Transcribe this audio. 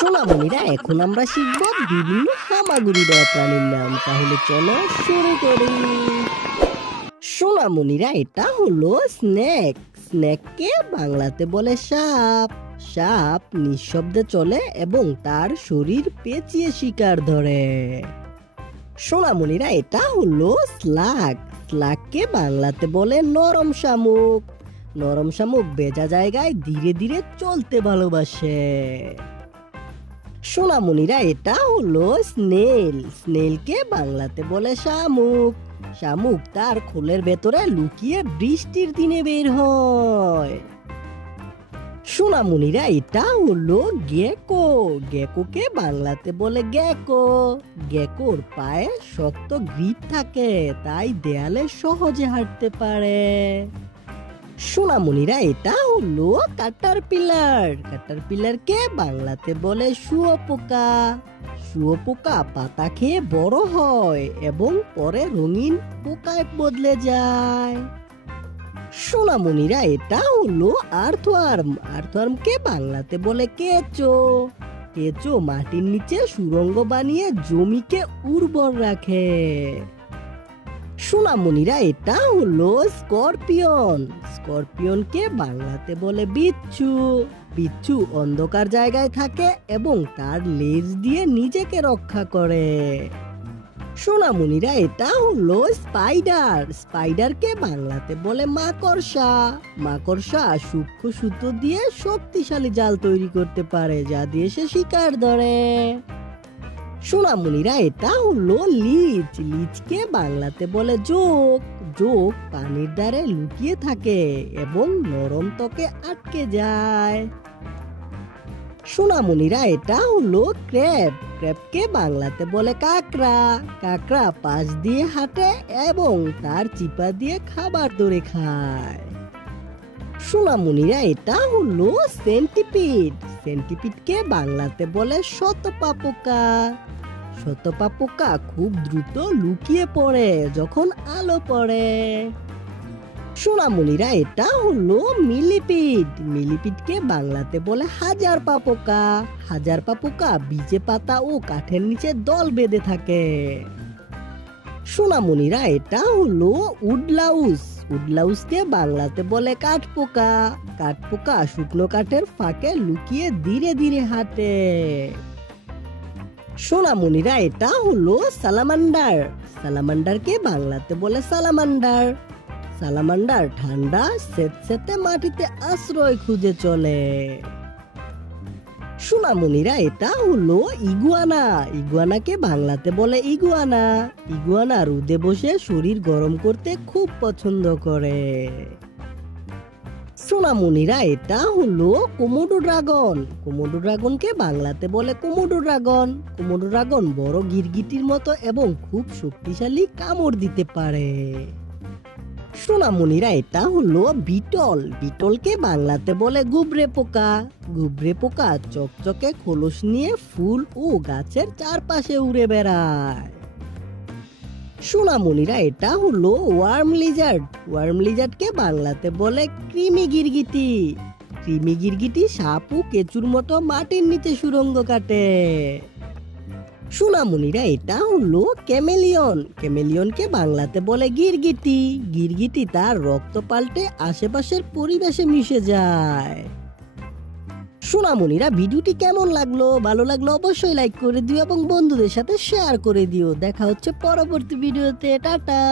সোনামণিরা এখন আমরা শিখব বিভিন্ন হামাগুড়ি দেওয়া প্রাণীর নাম। তাহলে চলো শুরু করি। সোনামণিরা এটা হলো স্নেক। স্নেককে বাংলাতে বলে সাপ। সাপ নিঃশব্দে চলে এবং তার শরীর পেঁচিয়ে শিকার ধরে। সোনামণিরা এটা হলো স্লাগ। স্লাগকে বাংলাতে বলে নরম শামুক। নরম শামুক ভেজা জায়গায় ধীরে ধীরে চলতে ভালোবাসে। সোনামণিরা এটা হলো স্নেল। স্নেলকে বাংলাতে বলে শামুক। শামুক তার খোলের ভেতরে লুকিয়ে বৃষ্টির দিনে বের হয়। সোনামণিরা এটা হলো গেকো। গেকোকে বাংলাতে বলে গেকো। গেকোর পায়ে শক্ত গ্রিপ থাকে, তাই দেয়ালে সহজে হাঁটতে পারে। সোনামণিরা এটা হলো ক্যাটারপিলার। ক্যাটারপিলারকে বাংলাতে বলে শুঁয়োপোকা। শুঁয়োপোকা পাতা খেয়ে বড় হয় এবং পরে রঙিন পোকায় বদলে যায়। সোনামণিরা এটা হলো আর্থওয়ার্ম। আর্থওয়ার্মকে বাংলাতে বলে কেঁচো। কেঁচো মাটির নিচে সুড়ঙ্গ বানিয়ে জমিকে উর্বর রাখে। সোনামণিরা এটা হলো স্করপিয়ন। স্করপিয়নকে বাংলাতে বলে বিচ্ছু। বিচ্ছু অন্ধকার জায়গায় থাকে এবং তার লেজ দিয়ে নিজেকে রক্ষা করে। সোনামণিরা এটা হলো স্পাইডার। স্পাইডারকে বাংলাতে বলে মাকড়সা। মাকড়সা সূক্ষ্ম সুতো দিয়ে শক্তিশালী জাল তৈরি করতে পারে, যা দিয়ে সে শিকার ধরে। সোনামণিরা এটা হলো লিচ। লিচকে বাংলাতে বলে জোক। জোক পানির ধারে লুকিয়ে থাকে এবং নরম ত্বকে আটকে যায়। সোনামণিরা এটা হলো ক্র্যাব। ক্র্যাবকে বাংলাতে বলে কাঁকড়া। কাঁকড়া পাশ দিয়ে হাঁটে এবং তার চিপা দিয়ে খাবার ধরে খায়। সোনামণিরা এটা হলো সেন্টিপিড। সেন্টিপিডকে বাংলাতে বলে শতপা পোকা। শতপা পোকা খুব দ্রুত লুকিয়ে পড়ে যখন আলো পড়ে। সোনামণিরা এটা হলো মিলিপিড। মিলিপিডকে বাংলাতে বলে হাজার পা পোকা। হাজার পা পোকা বীজে পাতা ও কাঠের নিচে দল বেঁধে থাকে। সোনামণিরা এটা হলো উডলাউস। উডলাউসকে বাংলাতে বলে কাঠপোকা। কাঠপোকা শুকনো কাঠের ফাঁকে লুকিয়ে ধীরে ধীরে হাঁটে। সোনামণিরা এটা হলো সালামান্ডার। সালামান্ডারকে বাংলাতে বলে সালামান্ডার। সালামান্ডার ঠান্ডা স্যাঁতস্যাঁতে মাটিতে আশ্রয় খুঁজে চলে। সোনামণিরা এটা হলো ইগুয়ানা। ইগুয়ানাকে বাংলাতে বলে ইগুয়ানা। ইগুয়ানা রোদে বসে শরীর গরম করতে খুব পছন্দ করে। সোনামণিরা এটা হলো কোমোডো ড্রাগন। কোমোডো ড্রাগনকে বাংলাতে বলে কোমোডো ড্রাগন। কোমোডো ড্রাগন বড় গিরগিটির মতো এবং খুব শক্তিশালী কামড় দিতে পারে। সোনামণিরা এটা হলো বিটল। বিটলকে বাংলাতে বলে গুবরে পোকা। গুবরে পোকা চকচকে খোলস নিয়ে ফুল ও গাছের চারপাশে উড়ে বেড়ায়। সোনামণিরা এটা হলো ওয়ার্ম লিজার্ড। ওয়ার্ম লিজার্ডকে বাংলাতে বলে কৃমি গিরগিটি। কৃমি গিরগিটি সাপ ও কেঁচুর মতো মাটির নিচে সুড়ঙ্গ কাটে। সোনামণিরা এটা হলো ক্যামেলিয়ন। ক্যামেলিয়নকে বাংলাতে বলে গিরগিটি। গিরগিটি তার রক্ত পাল্টে আশেপাশের পরিবেশে মিশে যায়। সোনামণিরা ভিডিওটি কেমন লাগলো? ভালো লাগলো অবশ্যই লাইক করে দিও এবং বন্ধুদের সাথে শেয়ার করে দিও। দেখা হচ্ছে পরবর্তী ভিডিওতে। টাটা।